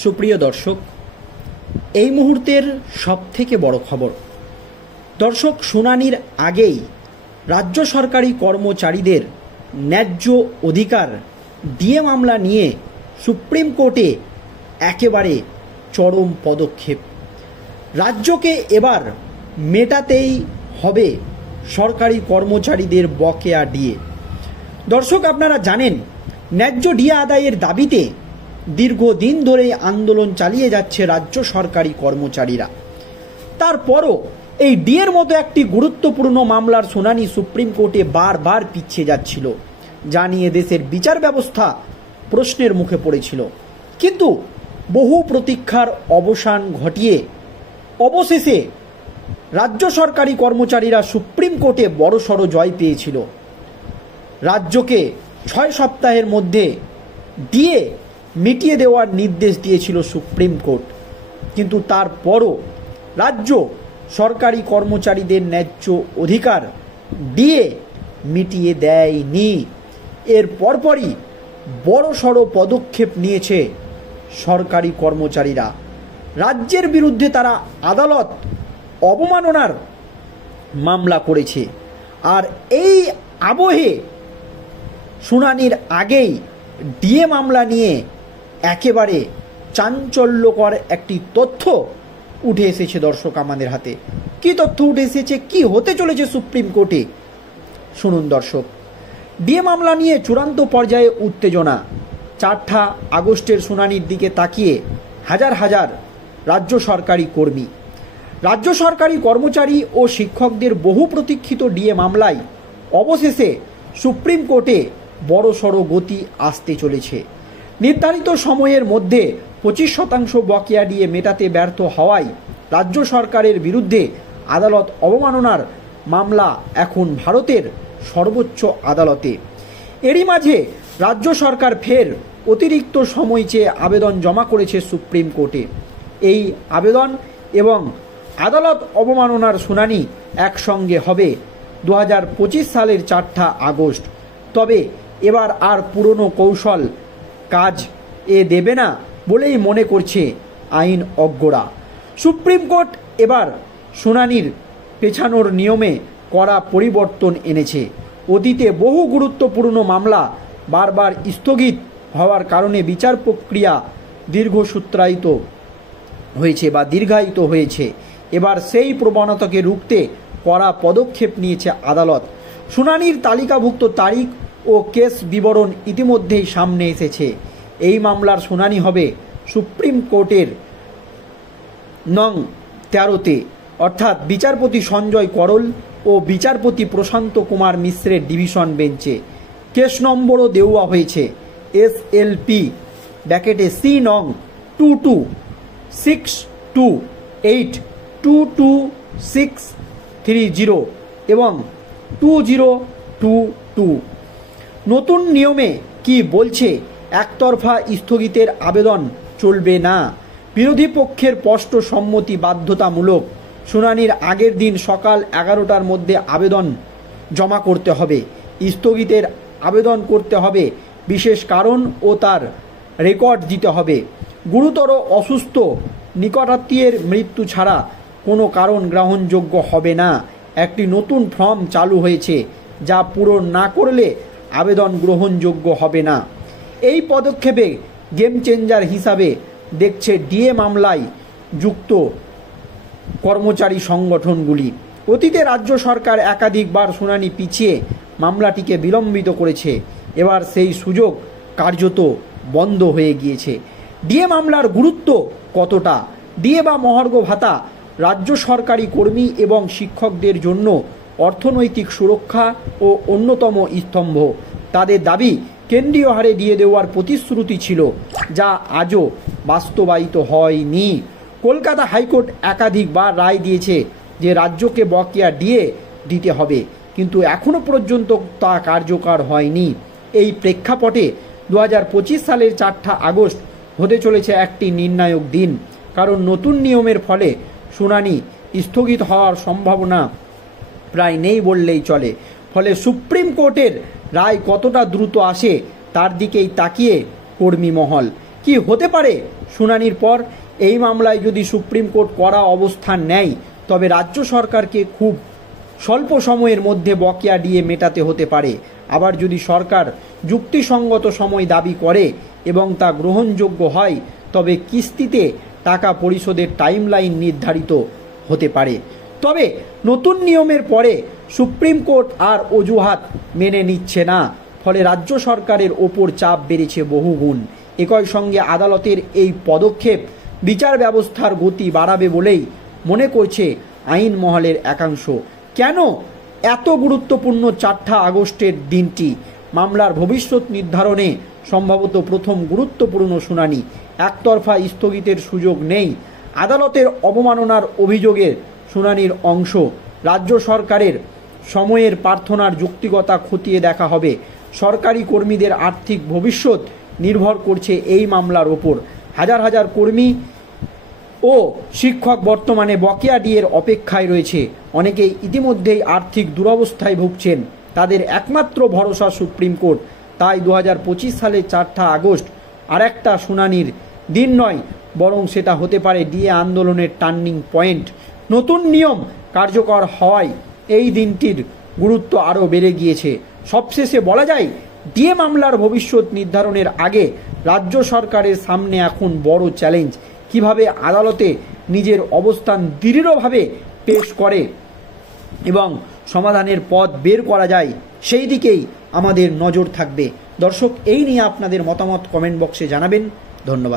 সুপ্রিয় দর্শক, এই মুহূর্তের সবথেকে বড় খবর। দর্শক, শুনানির আগেই রাজ্য সরকারি কর্মচারীদের ন্যায্য অধিকার ডিএ মামলা নিয়ে সুপ্রিম কোর্টে একেবারে চরম পদক্ষেপ। রাজ্যকে এবার মেটাতেই হবে সরকারি কর্মচারীদের বকেয়া ডিএ। দর্শক, আপনারা জানেন, ন্যায্য ডিএ আদায়ের দাবিতে দীর্ঘদিন ধরে আন্দোলন চালিয়ে যাচ্ছে রাজ্য সরকারি কর্মচারীরা। তারপরও এই ডিএর মতো একটি গুরুত্বপূর্ণ মামলার শুনানি সুপ্রিম কোর্টে বারবার পিছিয়ে যাচ্ছিল, যা নিয়ে দেশের বিচার ব্যবস্থা প্রশ্নের মুখে পড়েছিল। কিন্তু বহু প্রতীক্ষার অবসান ঘটিয়ে অবশেষে রাজ্য সরকারি কর্মচারীরা সুপ্রিম কোর্টে বড়সড় জয় পেয়েছিল। রাজ্যকে 6 সপ্তাহের মধ্যে ডিএ মিটিয়ে দেওয়ার নির্দেশ দিয়েছিল সুপ্রিম কোর্ট। কিন্তু তারপরও রাজ্য সরকারি কর্মচারীদের ন্যায্য অধিকার ডিএ মিটিয়ে দেয়নি। এর পরপরই বড়সড় পদক্ষেপ নিয়েছে সরকারি কর্মচারীরা। রাজ্যের বিরুদ্ধে তারা আদালত অবমাননার মামলা করেছে। আর এই আবহে শুনানির আগেই ডিএ মামলা নিয়ে একেবারে চাঞ্চল্যকর একটি তথ্য উঠে এসেছে। দর্শক, আমাদের হাতে কি তথ্য উঠে এসেছে, কি হতে চলেছে সুপ্রিম কোর্টে, শুনুন দর্শক। ডিএ মামলা নিয়ে চূড়ান্ত পর্যায়ে উত্তেজনা। 4 আগস্টের শুনানির দিকে তাকিয়ে হাজার হাজার রাজ্য সরকারি কর্মী, রাজ্য সরকারি কর্মচারী ও শিক্ষকদের বহু প্রতীক্ষিত ডিএ মামলায় অবশেষে সুপ্রিম কোর্টে বড়সড় গতি আসতে চলেছে। নির্ধারিত সময়ের মধ্যে 25% বকেয়া ডিএ মেটাতে ব্যর্থ হওয়ায় রাজ্য সরকারের বিরুদ্ধে আদালত অবমাননার মামলা এখন ভারতের সর্বোচ্চ আদালতে। এরই মাঝে রাজ্য সরকার ফের অতিরিক্ত সময় চেয়ে আবেদন জমা করেছে সুপ্রিম কোর্টে। এই আবেদন এবং আদালত অবমাননার শুনানি একসঙ্গে হবে 2025 সালের 4 আগস্ট। তবে এবার আর পুরনো কৌশল কাজ দেবে না বলেই মনে করছে আইন অজ্ঞরা। সুপ্রিম কোর্ট এবার শুনানির পেছানোর নিয়মে কড়া পরিবর্তন এনেছে। অতীতে বহু গুরুত্বপূর্ণ মামলা বারবার স্থগিত হওয়ার কারণে বিচার প্রক্রিয়া দীর্ঘায়িত হয়েছে। এবার সেই প্রবণতাকে রুখতে কড়া পদক্ষেপ নিয়েছে আদালত। শুনানির তালিকাভুক্ত তারিখ ও কেস বিবরণ ইতিমধ্যেই সামনে এসেছে। এই মামলার শুনানি হবে সুপ্রিম কোর্টের নং 13-তে, অর্থাৎ বিচারপতি সঞ্জয় করল ও বিচারপতি প্রশান্ত কুমার মিশ্রের ডিভিশন বেঞ্চে। কেস নম্বরও দেওয়া হয়েছে SLP-C নং 2262822630 এবং 2022। নতুন নিয়মে কি বলছে? একতরফা স্থগিতের আবেদন চলবে না। বিরোধী পক্ষের স্পষ্ট সম্মতি বাধ্যতামূলক। শুনানির আগের দিন সকাল 11টার মধ্যে আবেদন জমা করতে হবে। স্থগিতের আবেদন করতে হবে, বিশেষ কারণ ও তার রেকর্ড দিতে হবে। গুরুতর অসুস্থ, নিকটাত্মীয়ের মৃত্যু ছাড়া কোনো কারণ গ্রহণযোগ্য হবে না। একটি নতুন ফর্ম চালু হয়েছে, যা পূরণ না করলে আবেদন গ্রহণযোগ্য হবে না। এই পদক্ষেপে গেম চেঞ্জার হিসাবে দেখছে ডিএ মামলায় যুক্ত কর্মচারী সংগঠনগুলি। অতীতে রাজ্য সরকার একাধিকবার শুনানি পিছিয়ে মামলাটিকে বিলম্বিত করেছে। এবার সেই সুযোগ কার্যত বন্ধ হয়ে গিয়েছে। ডিএ মামলার গুরুত্ব কতটা? ডিএ বা মহার্ঘ ভাতা রাজ্য সরকারি কর্মী এবং শিক্ষকদের জন্য অর্থনৈতিক সুরক্ষা ও অন্যতম স্তম্ভ। তাদের দাবি কেন্দ্রীয় হারে ডিএ দেওয়ার প্রতিশ্রুতি ছিল, যা আজও বাস্তবায়িত হয়নি। কলকাতা হাইকোর্ট একাধিকবার রায় দিয়েছে যে রাজ্যকে বকেয়া ডিএ দিতে হবে, কিন্তু এখনও পর্যন্ত তা কার্যকর হয়নি। এই প্রেক্ষাপটে 2025 সালের 4 আগস্ট হতে চলেছে একটি নির্ণায়ক দিন, কারণ নতুন নিয়মের ফলে শুনানি স্থগিত হওয়ার সম্ভাবনা প্রায় নেই বললেই চলে। ফলে সুপ্রিম কোর্টের রায় কতটা দ্রুত আসে তার দিকেই তাকিয়ে কর্মী মহল। কি হতে পারে শুনানির পর? এই মামলায় যদি সুপ্রিম কোর্ট কড়া অবস্থান নেয় তবে রাজ্য সরকারকে খুব স্বল্প সময়ের মধ্যে বকেয়া ডিএ মেটাতে হতে পারে। আবার যদি সরকার যুক্তিসঙ্গত সময় দাবি করে এবং তা গ্রহণযোগ্য হয় তবে কিস্তিতে টাকা পরিশোধের টাইমলাইন নির্ধারিত হতে পারে। তবে নতুন নিয়মের পরে সুপ্রিম কোর্ট আর অজুহাত মেনে নিচ্ছে না, ফলে রাজ্য সরকারের ওপর চাপ বেড়েছে বহুগুণ। একই সঙ্গে আদালতের এই পদক্ষেপ বিচার ব্যবস্থার গতি বাড়াবে বলেই মনে করছে আইন মহলের একাংশ। কেন এত গুরুত্বপূর্ণ 4 আগস্টের দিনটি? মামলার ভবিষ্যৎ নির্ধারণে সম্ভবত প্রথম গুরুত্বপূর্ণ শুনানি। একতরফা স্থগিতের সুযোগ নেই। আদালতের অবমাননার অভিযোগের শুনানির অংশ। রাজ্য সরকারের সময়ের প্রার্থনার যৌক্তিকতা খতিয়ে দেখা হবে। সরকারি কর্মীদের আর্থিক ভবিষ্যৎ নির্ভর করছে এই মামলার ওপর। হাজার হাজার কর্মী ও শিক্ষক বর্তমানে বকেয়া ডিএর অপেক্ষায় রয়েছে। অনেকেই ইতিমধ্যেই আর্থিক দুরবস্থায় ভুগছেন। তাদের একমাত্র ভরসা সুপ্রিম কোর্ট। তাই 2025 সালের 4 আগস্ট আর একটা শুনানির দিন নয়, বরং সেটা হতে পারে ডিএ আন্দোলনের টার্নিং পয়েন্ট। নতুন নিয়ম কার্যকর হওয়ায় এই দিনটির গুরুত্ব আরও বেড়ে গিয়েছে। সবশেষে বলা যায়, ডিএ মামলার ভবিষ্যৎ নির্ধারণের আগে রাজ্য সরকারের সামনে এখন বড় চ্যালেঞ্জ। কিভাবে আদালতে নিজের অবস্থান দৃঢ়ভাবে পেশ করে এবং সমাধানের পথ বের করা যায়, সেই দিকেই আমাদের নজর থাকবে। দর্শক, এই নিয়ে আপনাদের মতামত কমেন্ট বক্সে জানাবেন। ধন্যবাদ।